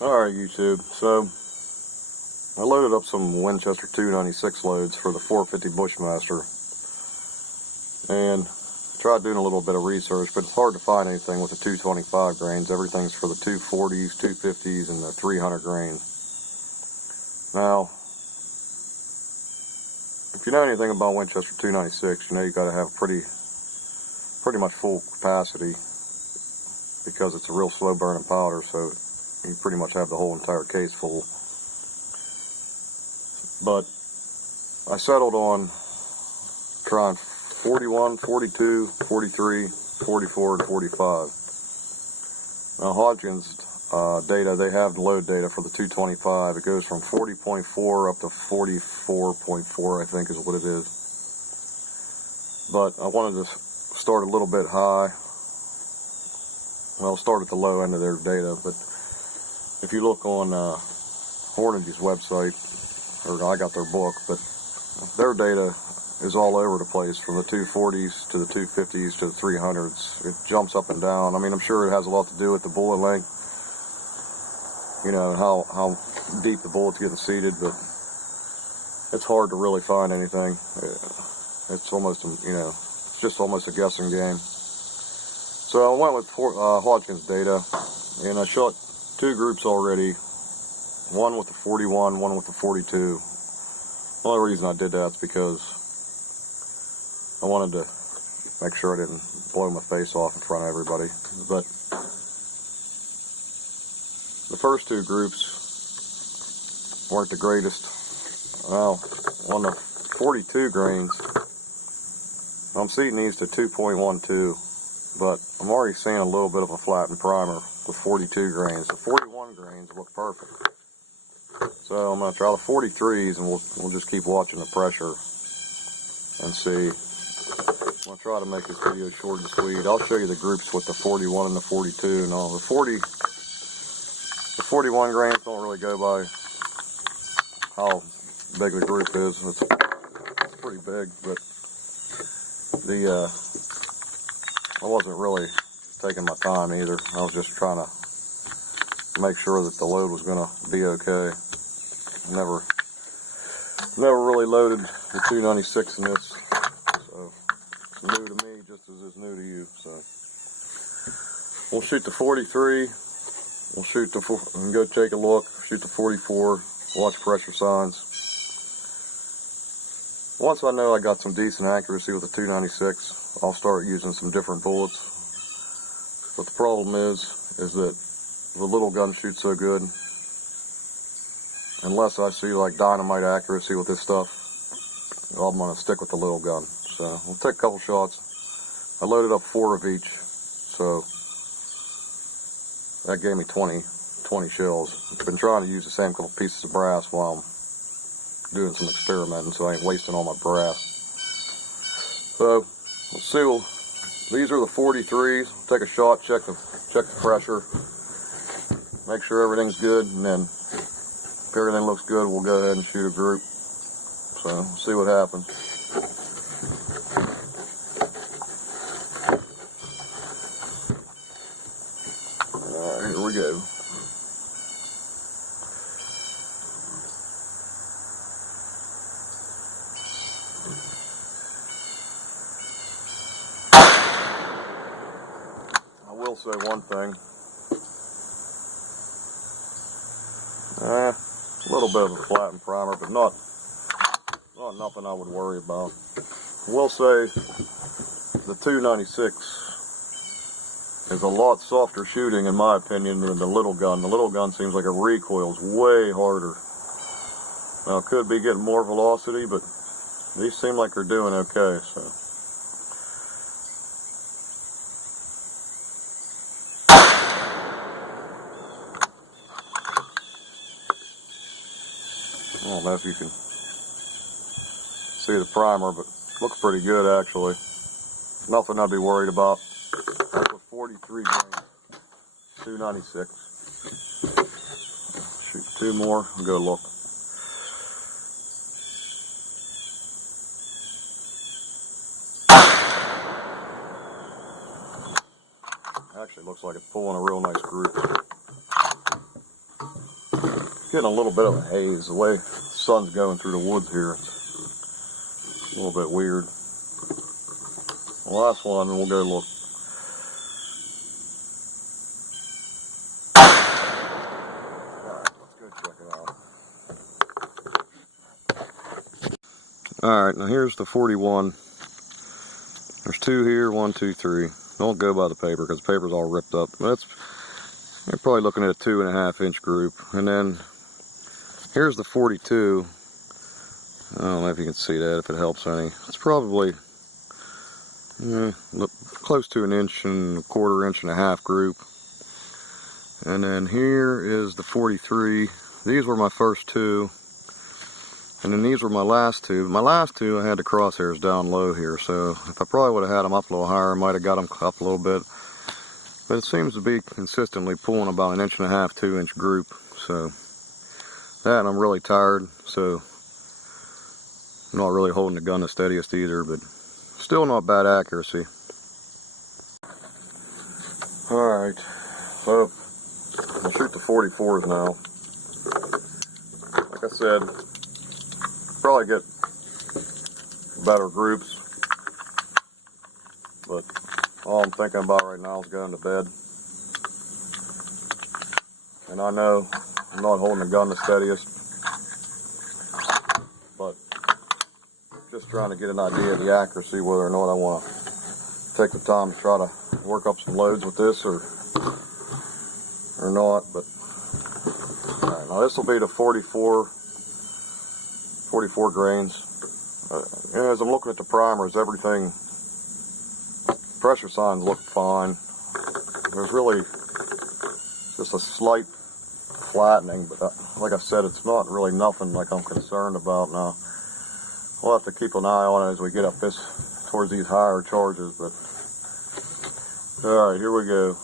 Alright YouTube, so I loaded up some Winchester 296 loads for the 450 Bushmaster and tried doing a little bit of research, but it's hard to find anything with the 225 grains. Everything's for the 240s, 250s, and the 300 grain. Now, if you know anything about Winchester 296, you know you got to have pretty much full capacity because it's a real slow burning powder, so you pretty much have the whole entire case full. But I settled on trying 41, 42, 43, 44, and 45. Now Hodgins data, they have the load data for the 225. It goes from 40.4 up to 44.4, I think is what it is. But I wanted to start a little bit high. Well, start at the low end of their data, but if you look on Hornady's website, or I got their book, but their data is all over the place, from the 240s to the 250s to the 300s. It jumps up and down. I mean, I'm sure it has a lot to do with the bullet length, you know, how deep the bullet's getting seated, but it's hard to really find anything. It's almost, you know, it's just almost a guessing game. So I went with Hodgins data, and I shot two groups already, one with the 41, one with the 42. The only reason I did that is because I wanted to make sure I didn't blow my face off in front of everybody. But the first two groups weren't the greatest. Well, on the 42 grains, I'm seating these to 2.12, but I'm already seeing a little bit of a flattened primer with 42 grains. The 41 grains look perfect. So I'm going to try the 43s, and we'll just keep watching the pressure and see. I'm going to try to make this video short and sweet. I'll show you the groups with the 41 and the 42 and all. The 41 grains don't really go by how big the group is. It's pretty big, but I wasn't really taking my time either. I was just trying to make sure that the load was going to be okay. Never really loaded the 296 in this, so it's new to me just as it's new to you. So we'll shoot the 43, we'll shoot the and go take a look, shoot the 44, watch pressure signs. Once I know I got some decent accuracy with the 296, I'll start using some different bullets. But the problem is that the little gun shoots so good, unless I see like dynamite accuracy with this stuff, I'm going to stick with the little gun. So we'll take a couple shots. I loaded up 4 of each, so that gave me 20 shells. I've been trying to use the same couple pieces of brass while I'm doing some experimenting, so I ain't wasting all my brass. So let's see. These are the 43s. Take a shot, check the pressure, make sure everything's good, and then if everything looks good, we'll go ahead and shoot a group. So we'll see what happens. Alright, here we go. I will say one thing. A little bit of a flattened primer, but not nothing I would worry about. I will say the 296 is a lot softer shooting, in my opinion, than the little gun. The little gun seems like it recoils way harder. Now, it could be getting more velocity, but these seem like they're doing okay. So. I don't know if you can see the primer, but it looks pretty good actually. Nothing I'd be worried about. That's with 43 grains, 296. Shoot 2 more and go look. Actually looks like it's pulling a real nice group. Getting a little bit of a haze. The way the sun's going through the woods here, it's a little bit weird. The last one, we'll go look. Alright, let's go check it out. Alright, now here's the 41. There's two here, 1, 2, 3. Don't go by the paper because the paper's all ripped up. But you're probably looking at a 2.5 inch group. And then here's the 42. I don't know if you can see that, if it helps any. It's probably close to 1 1/4 inch and a half group. And then here is the 43. These were my first two. And then these were my last two. My last two, I had the crosshairs down low here, so if I probably would have had them up a little higher, I might have got them up a little bit. But it seems to be consistently pulling about 1.5 inch, 2 inch group. So that, and I'm really tired, so I'm not really holding the gun the steadiest either, but still not bad accuracy. Alright, so I'll shoot the 44s now. Like I said, probably get better groups, but all I'm thinking about right now is going to bed. And I know I'm not holding the gun the steadiest, but just trying to get an idea of the accuracy, whether or not I want to take the time to try to work up some loads with this or not. But all right, now this will be the 44 grains. And as I'm looking at the primers, everything, pressure signs look fine. There's really just a slight flattening, but like I said, it's not really nothing like I'm concerned about now. We'll have to keep an eye on it as we get up towards these higher charges. But all right, here we go.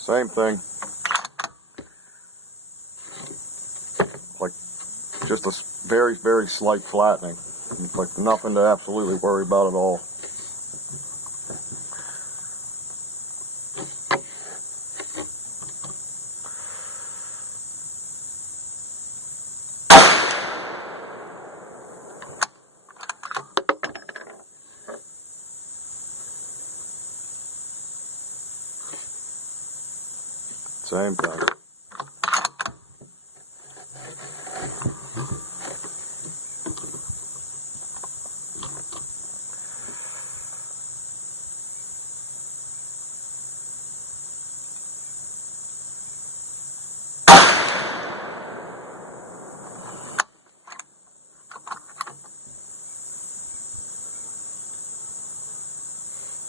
Same thing, like just a very, very slight flattening, like nothing to absolutely worry about at all. Same thing.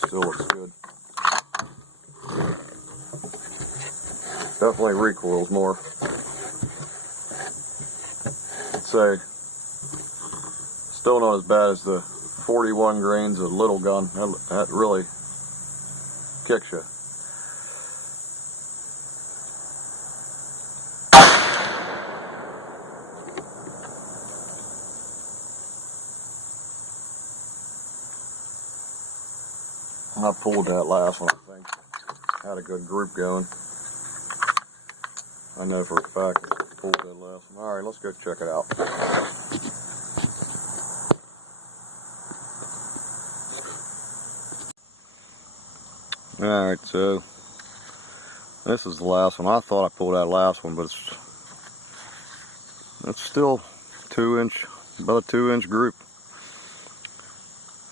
Still looks good. Definitely recoils more. I'd say still not as bad as the 41 grains of little gun. That really kicks you. I pulled that last one, I think. Had a good group going. I know for a fact I pulled that last one. Alright, let's go check it out. Alright, so this is the last one. I thought I pulled that last one, but it's still 2 inch, about a 2 inch group.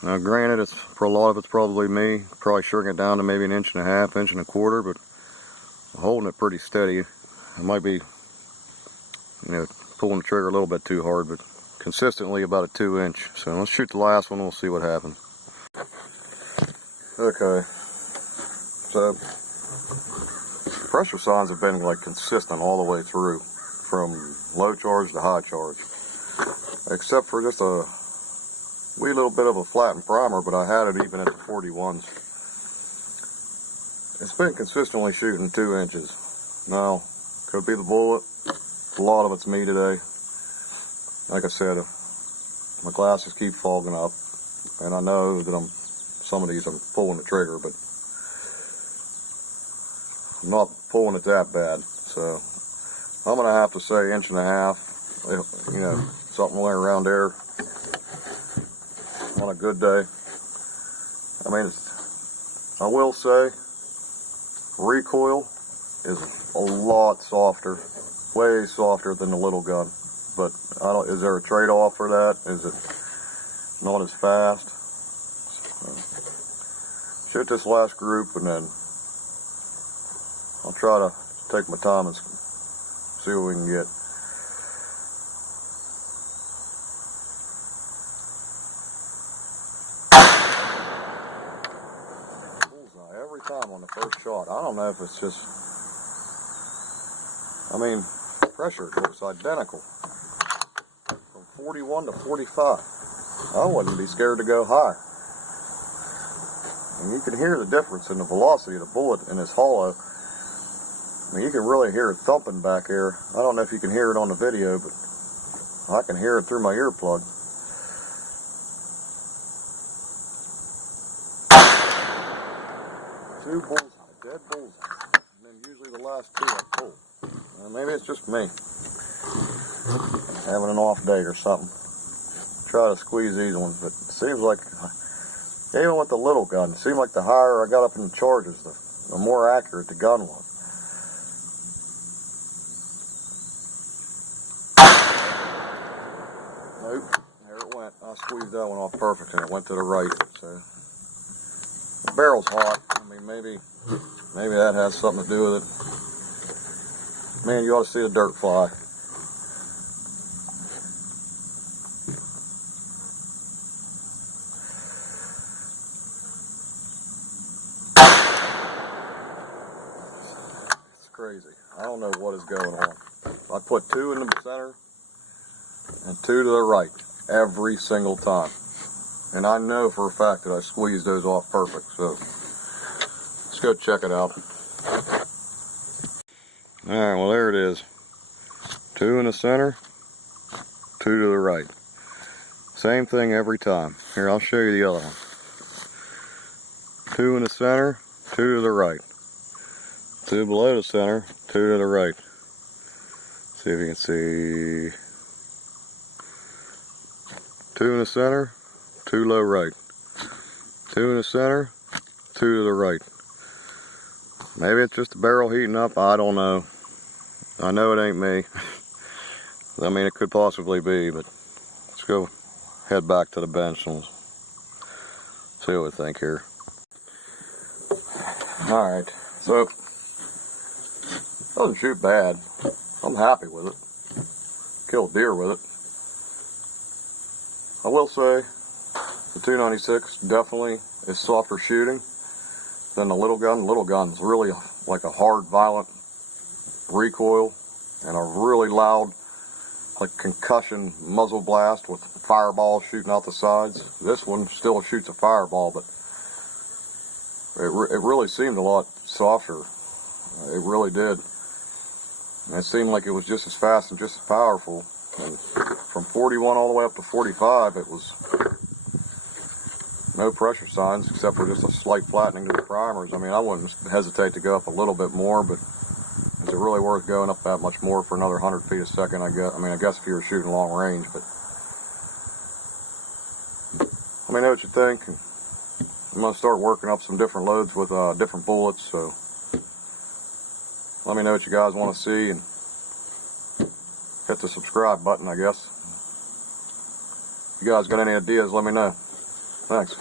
Now granted, for a lot of it's probably me, probably shrinking it down to maybe 1.5 inches, 1 1/4, but I'm holding it pretty steady. I might be, pulling the trigger a little bit too hard, but consistently about a 2 inch. So let's shoot the last one and we'll see what happens. Okay, so pressure signs have been like consistent all the way through, from low charge to high charge, except for just a wee little bit of a flattened primer, but I had it even at the 41s. It's been consistently shooting 2 inches. Now, could be the bullet, a lot of it's me today. Like I said, my glasses keep fogging up, and I know that some of these I'm pulling the trigger, but I'm not pulling it that bad. So I'm gonna have to say 1.5 inches, you know, something around there on a good day. I mean, I will say recoil is a lot softer, way softer than the little gun. But is there a trade-off for that? Is it not as fast? Shoot this last group, and then I'll try to take my time and see what we can get. Bullseye every time on the first shot. I don't know if it's just, I mean, pressure looks identical from 41 to 45. I wouldn't be scared to go high. And you can hear the difference in the velocity of the bullet in this hollow. I mean, you can really hear it thumping back here. I don't know if you can hear it on the video, but I can hear it through my earplug. Two bullseye, dead bullseye. And then usually the last two I pull. Maybe it's just me having an off day or something. Try to squeeze these ones, but it seems like, even with the little gun, it seemed like the higher I got up in the charges, the more accurate the gun was. Nope, there it went. I squeezed that one off perfect, and it went to the right. So the barrel's hot. I mean, maybe that has something to do with it. Man, you ought to see the dirt fly. It's crazy. I don't know what is going on. I put 2 in the center and 2 to the right every single time. And I know for a fact that I squeezed those off perfect. So let's go check it out. Alright, well there it is. 2 in the center, 2 to the right. Same thing every time. Here, I'll show you the other one. 2 in the center, 2 to the right. 2 below the center, 2 to the right. See if you can see. 2 in the center, 2 low right. 2 in the center, 2 to the right. Maybe it's just the barrel heating up, I don't know. I know it ain't me. I mean, it could possibly be, but let's go head back to the bench and see what we think here. Alright, so doesn't shoot bad. I'm happy with it. Killed deer with it. I will say the 296 definitely is softer shooting than the little gun. Little gun's really like a hard, violent recoil and a really loud, like concussion muzzle blast with fireballs shooting out the sides. This one still shoots a fireball, but it really seemed a lot softer. It really did. And it seemed like it was just as fast and just as powerful. And from 41 all the way up to 45, it was no pressure signs except for just a slight flattening to the primers. I mean, I wouldn't hesitate to go up a little bit more, but is it really worth going up that much more for another 100 feet a second? I guess. I mean, I guess if you were shooting long range, but let me know what you think. I'm going to start working up some different loads with different bullets, so let me know what you guys want to see and hit the subscribe button, I guess. If you guys got any ideas, let me know. Thanks.